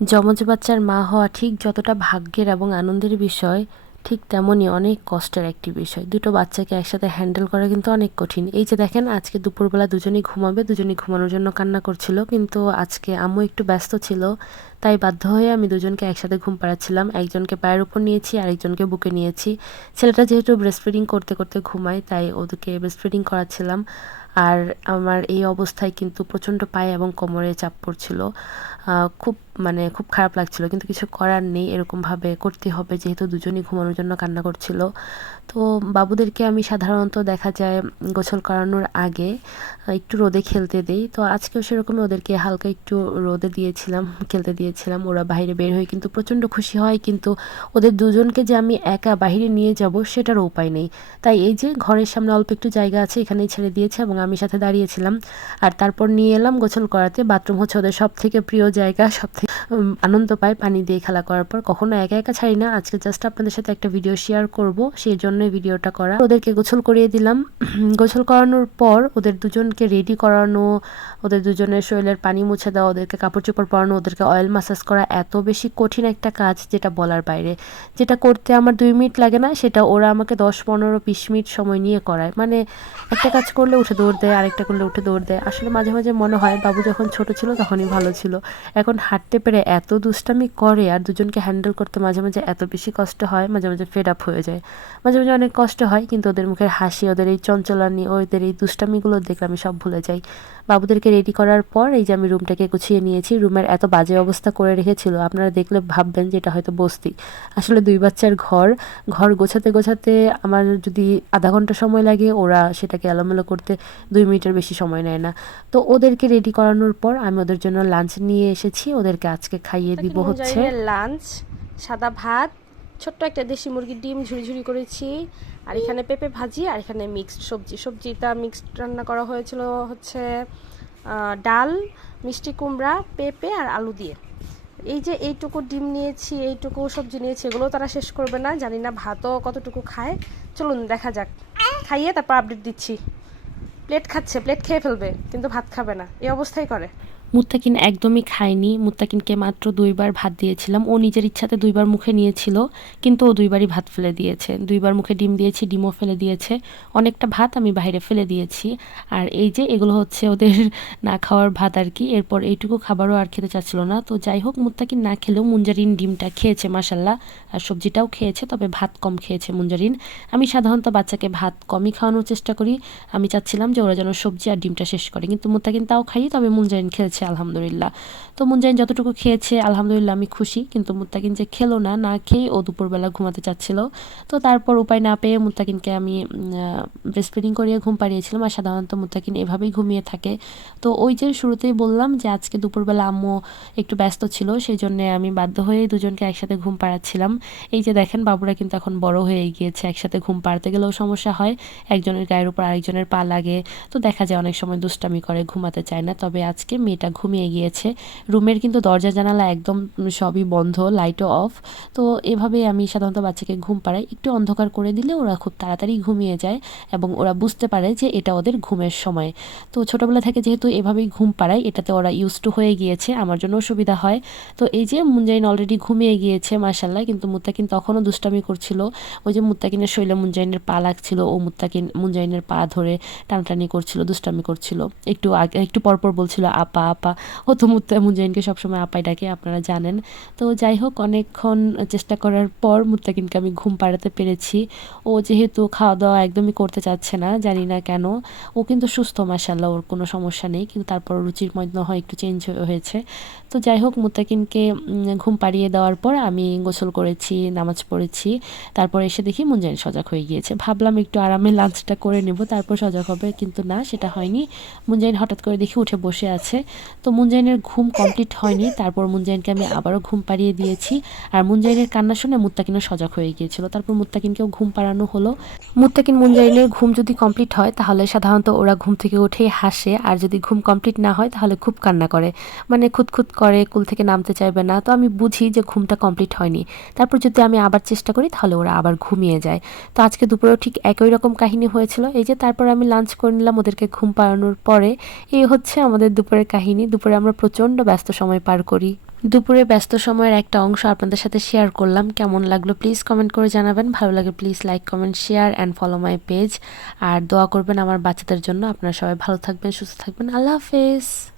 যমজ বাচ্চার মা হওয়া ঠিক যতটা ভাগ্যের এবং আনন্দের বিষয়, ঠিক তেমনই অনেক কষ্টের একটি বিষয়। দুটো বাচ্চাকে একসাথে হ্যান্ডেল করা কিন্তু অনেক কঠিন। এই যে দেখেন, আজকে দুপুরবেলা দুজনেই ঘুমাবে, দুজনেই ঘুমানোর জন্য কান্না করছিল, কিন্তু আজকে আম্মু একটু ব্যস্ত ছিল, তাই বাধ্য হয়ে আমি দুজনকে একসাথে ঘুম পাড়াচ্ছিলাম। একজনকে পায়ের উপর নিয়েছি, আরেকজনকে বুকে নিয়েছি। ছেলেটা যেহেতু ব্রেস্ট ফিডিং করতে করতে ঘুমায়, তাই ওদেরকে ব্রেস্ট ফিডিং করাচ্ছিলাম। আর আমার এই অবস্থায় কিন্তু প্রচণ্ড পায়ে এবং কোমরে চাপ পড়ছিল। খুব খুব খারাপ লাগছিল, কিন্তু কিছু করার নেই, এরকমভাবে করতে হবে যেহেতু দুজনই ঘুমানোর জন্য কান্না করছিল। তো বাবুদেরকে আমি সাধারণত দেখা যায় গোসল করানোর আগে একটু রোদে খেলতে দিই। তো আজকেও সেরকমই ওদেরকে হালকা একটু রোদে দিয়েছিলাম, খেলতে দিয়েছিলাম। ওরা বাইরে বের হয়ে কিন্তু প্রচণ্ড খুশি হয়, কিন্তু ওদের দুজনকে যে আমি একা বাইরে নিয়ে যাব সেটারও উপায় নেই। তাই এই যে ঘরের সামনে অল্প একটু জায়গা আছে, এখানেই ছেড়ে দিয়েছে এবং আমি সাথে দাঁড়িয়েছিলাম। আর তারপর নিয়ে এলাম গোসল করাতে। বাথরুম হচ্ছে ওদের সব থেকে প্রিয় জায়গা, সব থেকে আনন্দ পায় পানি দিয়ে খেলা করার পর। কখনো একা একা ছাড়ি না, আজকে জাস্ট আপনাদের সাথে একটা ভিডিও শেয়ার করব, সেই জন্যই ভিডিওটা করা। ওদেরকে গোসল করিয়ে দিলাম। গোসল করানোর পর ওদের দুজনকে রেডি করানো, ওদের দুজনের শরীরের পানি মুছে দেওয়া, ওদেরকে কাপড় চোপড় পরানো, ওদেরকে অয়েল মাসাজ করা এত বেশি কঠিন একটা কাজ যেটা বলার বাইরে। যেটা করতে আমার 2 মিনিট লাগে না, সেটা ওরা আমাকে 10, 15, 20 মিনিট সময় নিয়ে করায়। একটা কাজ করলে উঠে দৌড় দেয়, আরেকটা করলে উঠে দৌড় দেয়। আসলে মাঝে মাঝে মনে হয় বাবু যখন ছোট ছিল তখনই ভালো ছিল। এখন হাঁটতে পেরে এত দুষ্টামি করে, আর দুজনকে হ্যান্ডেল করতে মাঝে মাঝে এত বেশি কষ্ট হয়, মাঝে মাঝে ফেড আপ হয়ে যায়। মাঝে মাঝে অনেক কষ্ট হয়, কিন্তু ওদের মুখের হাসি, ওদের এই চঞ্চলানি, ওদের এই দুষ্টামিগুলো দেখলে আমি সব ভুলে যাই। বাবুদেরকে রেডি করার পর এই যে আমি রুমটাকে গুছিয়ে নিয়েছি। রুমের এত বাজে অবস্থা করে রেখেছিল, আপনারা দেখলে ভাববেন যে এটা হয়তো বস্তি। আসলে 2 বাচ্চার ঘর, ঘর গোছাতে গোছাতে আমার যদি আধা ঘন্টা সময় লাগে, ওরা সেটাকে এলোমেলো করতে 2 মিনিটের বেশি সময় নেয় না। তো ওদেরকে রেডি করানোর পর আমি ওদের জন্য লাঞ্চ নিয়ে এসেছি। ওদেরকে আজকে খাইয়ে দিব হচ্ছে লাঞ্চ, সাদা ভাত, ছোট্ট একটা দেশি মুরগির ডিম ঝুরি ঝুরি করেছি, আর এখানে পেঁপে ভাজি, আর এখানে মিক্সড সবজি। সবজিটা মিক্সড রান্না করা হয়েছিল হচ্ছে ডাল, মিষ্টি কুমড়া, পেঁপে আর আলু দিয়ে। এই যে এইটুকু ডিম নিয়েছি, এইটুকু সবজি নিয়েছি, এগুলো তারা শেষ করবে না, জানি না ভাতও কতটুকু খায়। চলুন দেখা যাক, খাইয়ে তারপর আপডেট দিচ্ছি। প্লেট খাচ্ছে, প্লেট খেয়ে ফেলবে, কিন্তু ভাত খাবে না, এই অবস্থাই করে। মুত্তাকিন একদমই খায়নি। মুত্তাকিনকে মাত্র 2বার ভাত দিয়েছিলাম। ও নিজের ইচ্ছাতে 2বার মুখে নিয়েছিল, কিন্তু ও 2বারই ভাত ফেলে দিয়েছে। 2বার মুখে ডিম দিয়েছি, ডিমও ফেলে দিয়েছে। অনেকটা ভাত আমি বাইরে ফেলে দিয়েছি। আর এই যে এগুলো হচ্ছে ওদের না খাওয়ার ভাত আর কি। এরপর এইটুকু খাবারও আর খেতে চাচ্ছিল না। তো যাই হোক, মুত্তাকিন না খেলেও মুঞ্জারিন ডিমটা খেয়েছে মাশাল্লাহ, আর সবজিটাও খেয়েছে, তবে ভাত কম খেয়েছে মুঞ্জারিন। আমি সাধারণত বাচ্চাকে ভাত কমই খাওয়ানোর চেষ্টা করি। আমি চাচ্ছিলাম যে ওরা যেন সবজি আর ডিমটা শেষ করে, কিন্তু মুত্তাকিন তাও খাই, তবে মুঞ্জারিন খেয়েছে আলহামদুলিল্লাহ। তো মুঞ্জাইন যতটুকু খেয়েছে আলহামদুলিল্লাহ আমি খুশি, কিন্তু মুত্তাকিন যে খেলো না, না খেয়ে ও দুপুরবেলা ঘুমাতে চাচ্ছিল। তো তারপর উপায় না পেয়ে মুত্তাকিনকে আমি ব্রেস্ট ফিডিং করিয়ে ঘুম পাড়িয়েছিলাম। আর সাধারণত মুত্তাকিন এভাবেই ঘুমিয়ে থাকে। তো ওই যে শুরুতেই বললাম যে আজকে দুপুরবেলা আম্মু একটু ব্যস্ত ছিল, সেই জন্য আমি বাধ্য হয়ে দুজনকে একসাথে ঘুম পাড়াচ্ছিলাম। এই যে দেখেন, বাবুরা কিন্তু এখন বড় হয়ে গিয়েছে, একসাথে ঘুম পাড়াতে গেলেও সমস্যা হয়, একজনের গায়ের উপর আরেকজনের পা লাগে। তো দেখা যায় অনেক সময় দুষ্টামি করে, ঘুমাতে চায় না। তবে আজকে মেয়েটা ঘুমিয়ে গিয়েছে। রুমের কিন্তু দরজা জানালা একদম সবই বন্ধ, লাইটও অফ। তো এভাবেই আমি সাধারণত বাচ্চাকে ঘুম পাড়াই। একটু অন্ধকার করে দিলে ওরা খুব তাড়াতাড়ি ঘুমিয়ে যায়, এবং ওরা বুঝতে পারে যে এটা ওদের ঘুমের সময়। তো ছোটোবেলা থেকে যেহেতু এভাবেই ঘুম পাড়াই, এটাতে ওরা ইউজ টু হয়ে গিয়েছে, আমার জন্যও সুবিধা হয়। তো এই যে মুঞ্জাইন অলরেডি ঘুমিয়ে গিয়েছে মাশাল্লাহ, কিন্তু মুত্তাকিন তখনও দুষ্টামি করছিল। ওই যে মুত্তাকিনের শরীরে মুঞ্জাইনের পা লাগছিল, ও মুঞ্জাইনের পা ধরে টানাটানি করছিল, দুষ্টামি করছিল। একটু পরপর বলছিল আপা আপা। ও তো মুজাহিনকে সবসময় আপাই ডাকে, আপনারা জানেন। তো যাই হোক, অনেকক্ষণ চেষ্টা করার পর মুত্তাকিনকে আমি ঘুম পাড়াতে পেরেছি। ও যেহেতু খাওয়া দাওয়া একদমই করতে চাচ্ছে না, জানি না কেন। ও কিন্তু সুস্থ মাশাল্লাহ, ওর কোনো সমস্যা নেই, কিন্তু তারপর রুচির মধ্যে হয় একটু চেঞ্জ হয়েছে। তো যাই হোক, মুত্তাকিনকে ঘুম পাড়িয়ে দেওয়ার পর আমি গোসল করেছি, নামাজ পড়েছি। তারপর এসে দেখি মুঞ্জাইন সজাগ হয়ে গিয়েছে। ভাবলাম একটু আরামে লাঞ্চটা করে নেব, তারপর সজাগ হবে, কিন্তু না, সেটা হয়নি। মুঞ্জাইন হঠাৎ করে দেখি উঠে বসে আছে। তো মুঞ্জাইনের ঘুম কমপ্লিট হয়নি, তারপর মুঞ্জাইনকে আমি আবারও ঘুম পাড়িয়ে দিয়েছি। আর মুঞ্জাইনের কান্না শুনে মুত্তাকিনও সজাগ হয়ে গিয়েছিল। তারপর মুত্তাকিনকেও ঘুম পাড়ানো হলো। মুত্তাকিন মুঞ্জাইনের ঘুম যদি কমপ্লিট হয়, তাহলে সাধারণত ওরা ঘুম থেকে উঠেই হাসে, আর যদি ঘুম কমপ্লিট না হয় তাহলে খুব কান্না করে, খুঁতখুত করে, কুল থেকে নামতে চাইবে না। তো আমি বুঝি যে ঘুমটা কমপ্লিট হয়নি। তারপর যদি আমি আবার চেষ্টা করি, তাহলে ওরা আবার ঘুমিয়ে যায়। তো আজকে দুপুরেও ঠিক একই রকম কাহিনী হয়েছিল। এই যে তারপর আমি লাঞ্চ করে নিলাম ওদেরকে ঘুম পাড়ানোর পরে। এই হচ্ছে আমাদের দুপুরের কাহিনী। খাইনি। দুপুরে আমরা প্রচণ্ড ব্যস্ত সময় পার করি। দুপুরে ব্যস্ত সময়ের একটা অংশ আপনাদের সাথে শেয়ার করলাম। কেমন লাগলো প্লিজ কমেন্ট করে জানাবেন। ভালো লাগে please like, comment, share and follow my page. আর দোয়া করবেন আমার বাচ্চাদের জন্য। আপনারা সবাই ভালো থাকবেন, সুস্থ থাকবেন। আল্লাহ হাফেজ।